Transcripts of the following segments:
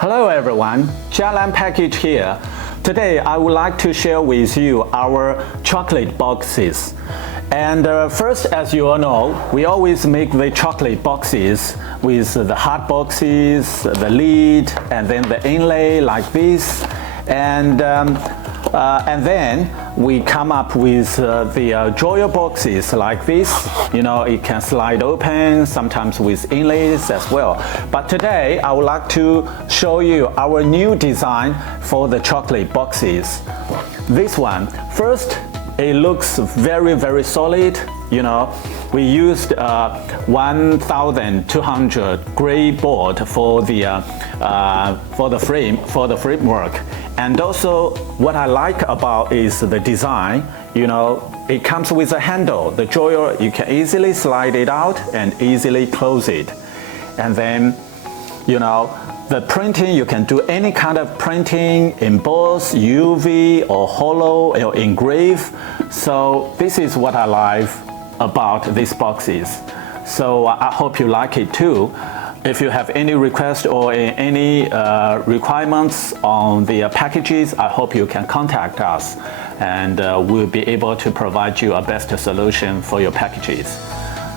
Hello everyone, Jialan Package here. Today I would like to share with you our chocolate boxes. And first, as you all know, we always make the chocolate boxes with the hard boxes, the lid, and then the inlay like this. And then we come up with the drawer boxes like this. You know, it can slide open, sometimes with inlays as well. But today I would like to show you our new design for the chocolate boxes. This one, first, it looks very solid. You know, we used 1,200 gray board for the framework. And also, what I like about is the design. You know, it comes with a handle. The drawer, you can easily slide it out and easily close it. And then, you know, the printing, you can do any kind of printing, emboss, UV, or hollow, or engrave. So this is what I like about these boxes. So I hope you like it too. If you have any requests or any requirements on the packages, I hope you can contact us, and we'll be able to provide you a best solution for your packages.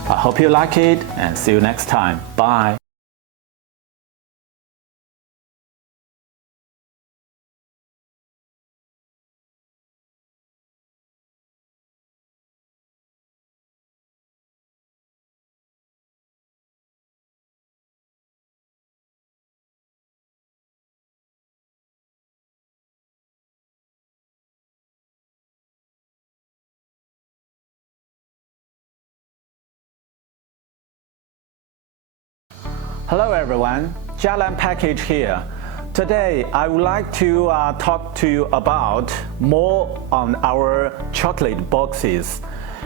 I hope you like it, and see you next time. Bye. Hello everyone, Jialan Package here. Today I would like to talk to you about more on our chocolate boxes.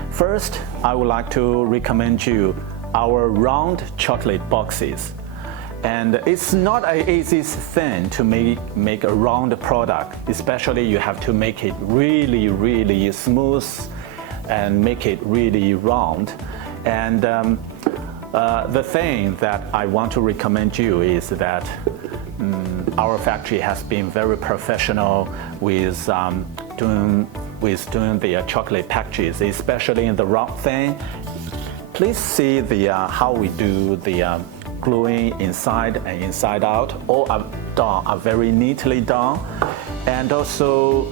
First, I would like to recommend you our round chocolate boxes. And it's not an easy thing to make a round product, especially you have to make it really smooth and make it really round. And the thing that I want to recommend you is that our factory has been very professional with doing the chocolate packages, especially in the round thing. Please see the how we do the gluing inside and inside out. All are very neatly done. And also,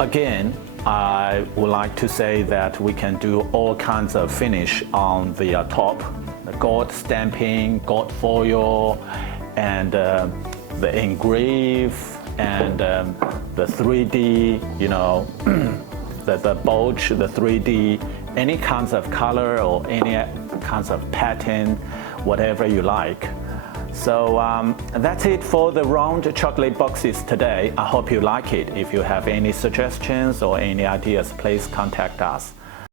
again, I would like to say that we can do all kinds of finish on the top. The gold stamping, gold foil, and the engrave, and the 3D, you know, the bulge, the 3D, any kinds of color or any kinds of pattern, whatever you like. So that's it for the round chocolate boxes today. I hope you like it. If you have any suggestions or any ideas, please contact us.